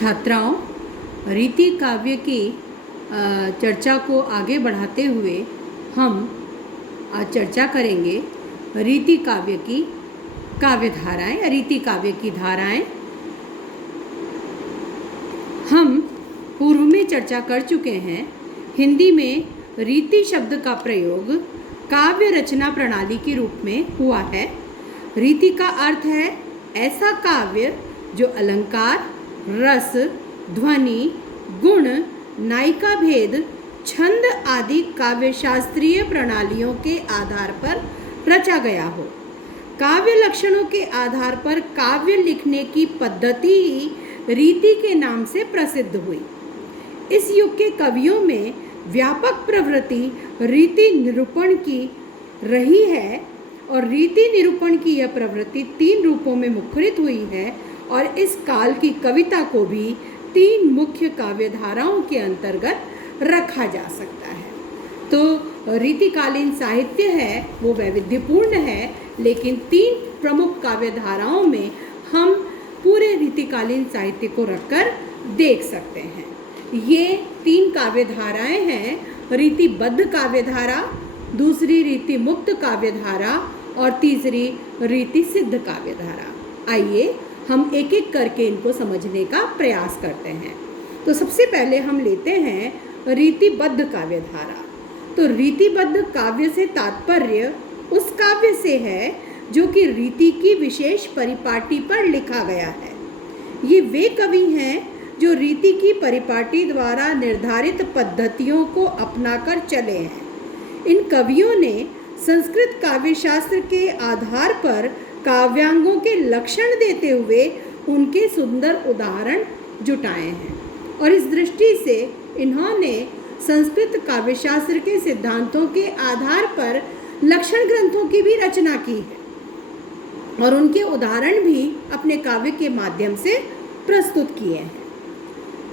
छात्राओं, रीति काव्य की चर्चा को आगे बढ़ाते हुए हम आज चर्चा करेंगे रीति काव्य की काव्यधाराएं या रीति काव्य की धाराएं। हम पूर्व में चर्चा कर चुके हैं। हिंदी में रीति शब्द का प्रयोग काव्य रचना प्रणाली के रूप में हुआ है। रीति का अर्थ है ऐसा काव्य जो अलंकार, रस, ध्वनि, गुण, नायिका भेद, छंद आदि काव्य शास्त्रीय प्रणालियों के आधार पर रचा गया हो। काव्य लक्षणों के आधार पर काव्य लिखने की पद्धति ही रीति के नाम से प्रसिद्ध हुई। इस युग के कवियों में व्यापक प्रवृत्ति रीति निरूपण की रही है और रीति निरूपण की यह प्रवृत्ति 3 रूपों में मुखरित हुई है और इस काल की कविता को भी 3 मुख्य काव्यधाराओं के अंतर्गत रखा जा सकता है। तो रीतिकालीन साहित्य है वो वैविध्यपूर्ण है, लेकिन 3 प्रमुख काव्यधाराओं में हम पूरे रीतिकालीन साहित्य को रखकर देख सकते हैं। ये 3 काव्यधाराएं हैं, रीतिबद्ध काव्यधारा, दूसरी रीति मुक्त काव्यधारा और तीसरी रीति सिद्ध काव्यधारा। आइए हम एक एक करके इनको समझने का प्रयास करते हैं। तो सबसे पहले हम लेते हैं रीतिबद्ध काव्यधारा। तो रीतिबद्ध काव्य से तात्पर्य उस काव्य से है जो कि रीति की विशेष परिपाटी पर लिखा गया है। ये वे कवि हैं जो रीति की परिपाटी द्वारा निर्धारित पद्धतियों को अपनाकर चले हैं। इन कवियों ने संस्कृत काव्य शास्त्र के आधार पर काव्यांगों के लक्षण देते हुए उनके सुंदर उदाहरण जुटाए हैं और इस दृष्टि से इन्होंने संस्कृत काव्य शास्त्र के सिद्धांतों के आधार पर लक्षण ग्रंथों की भी रचना की है और उनके उदाहरण भी अपने काव्य के माध्यम से प्रस्तुत किए हैं।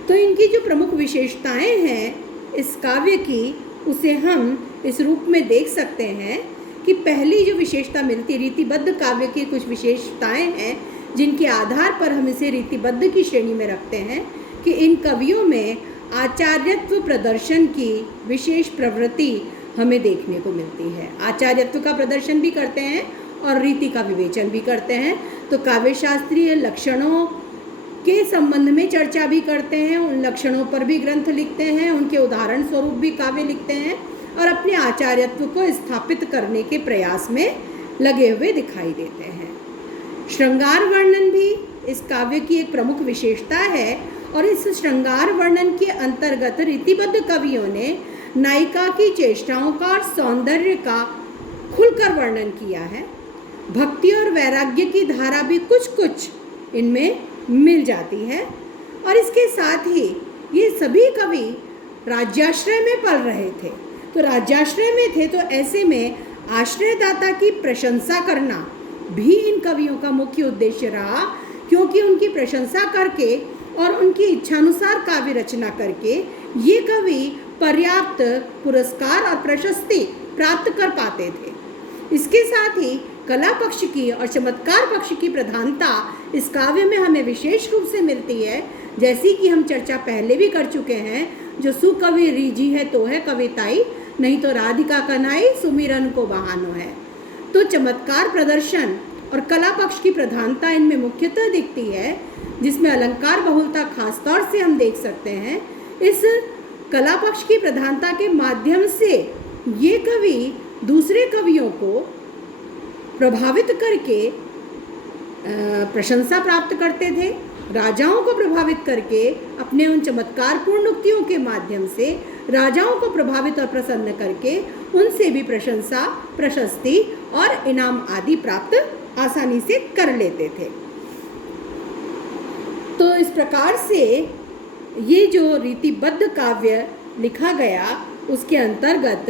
तो इनकी जो प्रमुख विशेषताएं हैं इस काव्य की, उसे हम इस रूप में देख सकते हैं कि पहली जो विशेषता मिलती है, रीतिबद्ध काव्य की कुछ विशेषताएं हैं जिनके आधार पर हम इसे रीतिबद्ध की श्रेणी में रखते हैं कि इन कवियों में आचार्यत्व प्रदर्शन की विशेष प्रवृत्ति हमें देखने को मिलती है। आचार्यत्व का प्रदर्शन भी करते हैं और रीति का विवेचन भी करते हैं। तो काव्य शास्त्रीय लक्षणों के संबंध में चर्चा भी करते हैं, उन लक्षणों पर भी ग्रंथ लिखते हैं, उनके उदाहरण स्वरूप भी काव्य लिखते हैं और अपने आचार्यत्व को स्थापित करने के प्रयास में लगे हुए दिखाई देते हैं। श्रृंगार वर्णन भी इस काव्य की एक प्रमुख विशेषता है और इस श्रृंगार वर्णन के अंतर्गत रीतिबद्ध कवियों ने नायिका की चेष्टाओं का और सौंदर्य का खुलकर वर्णन किया है। भक्ति और वैराग्य की धारा भी कुछ कुछ इनमें मिल जाती है और इसके साथ ही ये सभी कवि राज्याश्रय में पल रहे थे। तो राज्याश्रय में थे तो ऐसे में आश्रयदाता की प्रशंसा करना भी इन कवियों का मुख्य उद्देश्य रहा, क्योंकि उनकी प्रशंसा करके और उनकी इच्छानुसार काव्य रचना करके ये कवि पर्याप्त पुरस्कार और प्रशस्ति प्राप्त कर पाते थे। इसके साथ ही कला पक्ष की और चमत्कार पक्ष की प्रधानता इस काव्य में हमें विशेष रूप से मिलती है, जैसी कि हम चर्चा पहले भी कर चुके हैं। जो सुकवि रीझी है तो है कविताई, नहीं तो राधिका कन्हई सुमिरन को बहानो है। तो चमत्कार प्रदर्शन और कला पक्ष की प्रधानता इनमें मुख्यतः दिखती है, जिसमें अलंकार बहुलता खासतौर से हम देख सकते हैं। इस कला पक्ष की प्रधानता के माध्यम से ये कवि दूसरे कवियों को प्रभावित करके प्रशंसा प्राप्त करते थे। राजाओं को प्रभावित करके अपने उन चमत्कारपूर्ण उक्तियों के माध्यम से राजाओं को प्रभावित और प्रसन्न करके उनसे भी प्रशंसा, प्रशस्ति और इनाम आदि प्राप्त आसानी से कर लेते थे। तो इस प्रकार से ये जो रीतिबद्ध काव्य लिखा गया उसके अंतर्गत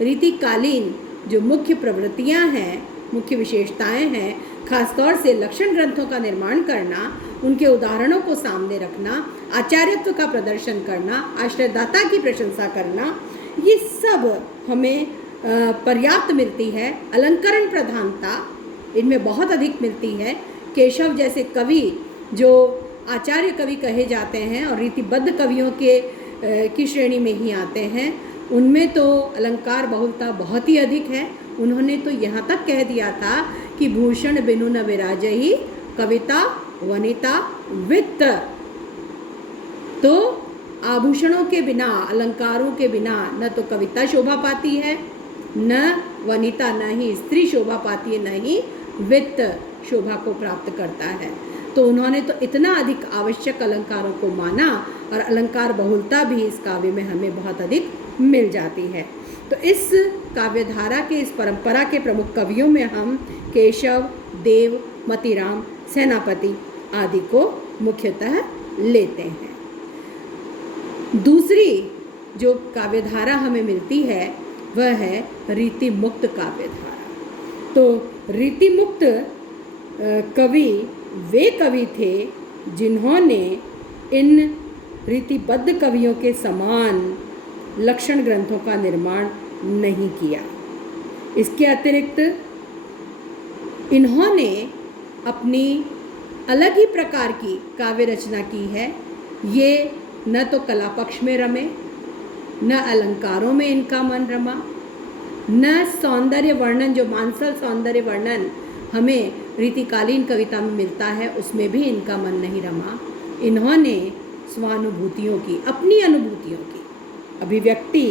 रीतिकालीन जो मुख्य प्रवृत्तियां हैं, मुख्य विशेषताएं हैं, खासतौर से लक्षण ग्रंथों का निर्माण करना, उनके उदाहरणों को सामने रखना, आचार्यत्व का प्रदर्शन करना, आश्रयदाता की प्रशंसा करना, ये सब हमें पर्याप्त मिलती है। अलंकरण प्रधानता इनमें बहुत अधिक मिलती है। केशव जैसे कवि जो आचार्य कवि कहे जाते हैं और रीतिबद्ध कवियों की श्रेणी में ही आते हैं, उनमें तो अलंकार बहुलता बहुत ही अधिक है। उन्होंने तो यहाँ तक कह दिया था कि भूषण बिनु न विराजहि कविता वनिता वित्त। तो आभूषणों के बिना, अलंकारों के बिना न तो कविता शोभा पाती है, न वनिता, न ही स्त्री शोभा पाती है, न ही वित्त शोभा को प्राप्त करता है। तो उन्होंने तो इतना अधिक आवश्यक अलंकारों को माना और अलंकार बहुलता भी इस काव्य में हमें बहुत अधिक मिल जाती है। तो इस काव्यधारा के, इस परंपरा के प्रमुख कवियों में हम केशव, देव, मतीराम, सेनापति आदि को मुख्यतः लेते हैं। दूसरी जो काव्यधारा हमें मिलती है वह है रीति मुक्त काव्यधारा। तो रीति मुक्त कवि वे कवि थे जिन्होंने इन रीतिबद्ध कवियों के समान लक्षण ग्रंथों का निर्माण नहीं किया। इसके अतिरिक्त इन्होंने अपनी अलग ही प्रकार की काव्य रचना की है। ये न तो कला पक्ष में रमे, न अलंकारों में इनका मन रमा, न सौंदर्य वर्णन, जो मानसल सौंदर्य वर्णन हमें रीतिकालीन कविता में मिलता है उसमें भी इनका मन नहीं रमा। इन्होंने स्वानुभूतियों की, अपनी अनुभूतियों की अभिव्यक्ति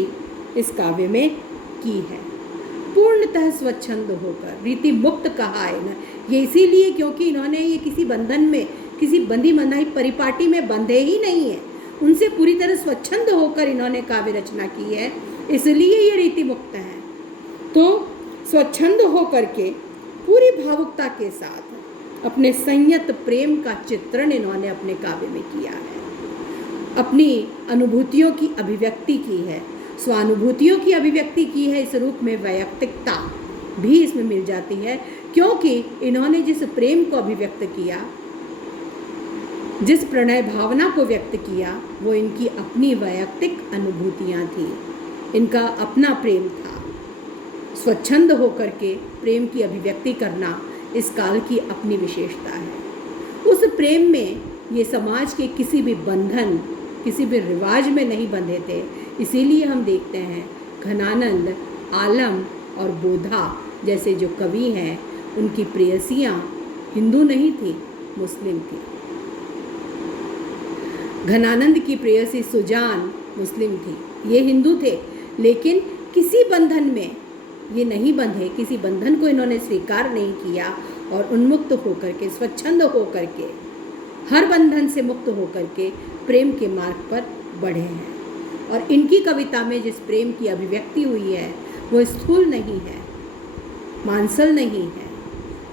इस काव्य में की है। पूर्णतः स्वच्छंद होकर रीति मुक्त कहा है ना, ये इसीलिए क्योंकि इन्होंने ये किसी बंधन में, किसी बंधी बंधाई परिपाटी में बंधे ही नहीं है, उनसे पूरी तरह स्वच्छंद होकर इन्होंने काव्य रचना की है, इसलिए ये रीति मुक्त है। तो स्वच्छंद होकर के पूरी भावुकता के साथ अपने संयत प्रेम का चित्रण इन्होंने अपने काव्य में किया है, अपनी अनुभूतियों की अभिव्यक्ति की है, स्वानुभूतियों की अभिव्यक्ति की है। इस रूप में वैयक्तिकता भी इसमें मिल जाती है, क्योंकि इन्होंने जिस प्रेम को अभिव्यक्त किया, जिस प्रणय भावना को व्यक्त किया, वो इनकी अपनी वैयक्तिक अनुभूतियाँ थी, इनका अपना प्रेम था। स्वच्छंद होकर के प्रेम की अभिव्यक्ति करना इस काल की अपनी विशेषता है। उस प्रेम में ये समाज के किसी भी बंधन, किसी भी रिवाज में नहीं बंधे थे। इसीलिए हम देखते हैं घनानंद, आलम और बोधा जैसे जो कवि हैं, उनकी प्रेयसियाँ हिंदू नहीं थी, मुस्लिम थी। घनानंद की प्रेयसी सुजान मुस्लिम थी, ये हिंदू थे, लेकिन किसी बंधन में ये नहीं बंधे, किसी बंधन को इन्होंने स्वीकार नहीं किया और उन्मुक्त होकर के, स्वच्छंद होकर के, हर बंधन से मुक्त होकर के प्रेम के मार्ग पर बढ़े हैं। और इनकी कविता में जिस प्रेम की अभिव्यक्ति हुई है वो स्थूल नहीं है, मांसल नहीं है,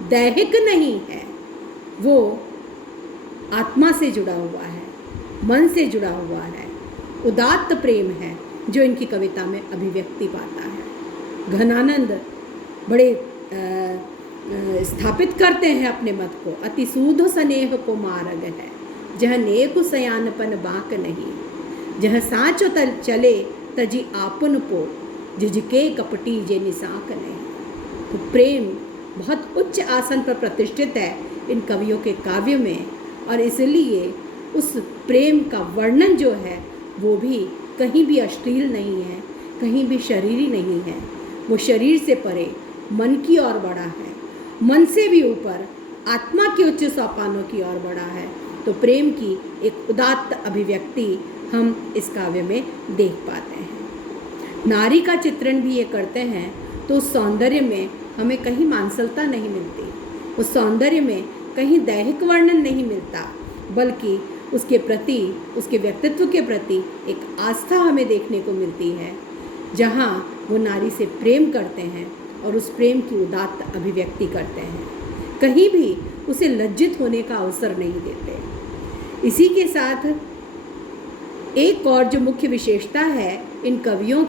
दैहिक नहीं है, वो आत्मा से जुड़ा हुआ है, मन से जुड़ा हुआ है, उदात्त प्रेम है जो इनकी कविता में अभिव्यक्ति पाता है। घनानंद बड़े स्थापित करते हैं अपने मत को, अति सूध स्नेह को मार्ग है, जह नेक सयानपन बाक नहीं, जह साँच तल चले तजी आपन पो, जिजके कपटी जे निसाक नहीं। तो प्रेम बहुत उच्च आसन पर प्रतिष्ठित है इन कवियों के काव्य में, और इसलिए उस प्रेम का वर्णन जो है वो भी कहीं भी अश्लील नहीं है, कहीं भी शरीरी नहीं है, वो शरीर से परे मन की ओर बढ़ा है, मन से भी ऊपर आत्मा के उच्च सोपानों की ओर बढ़ा है। तो प्रेम की एक उदात्त अभिव्यक्ति हम इस काव्य में देख पाते हैं। नारी का चित्रण भी ये करते हैं तो उस सौंदर्य में हमें कहीं मांसलता नहीं मिलती, उस सौंदर्य में कहीं दैहिक वर्णन नहीं मिलता, बल्कि उसके प्रति, उसके व्यक्तित्व के प्रति एक आस्था हमें देखने को मिलती है, जहाँ वो नारी से प्रेम करते हैं और उस प्रेम की उदात्त अभिव्यक्ति करते हैं, कहीं भी उसे लज्जित होने का अवसर नहीं देते। इसी के साथ एक और जो मुख्य विशेषता है इन कवियों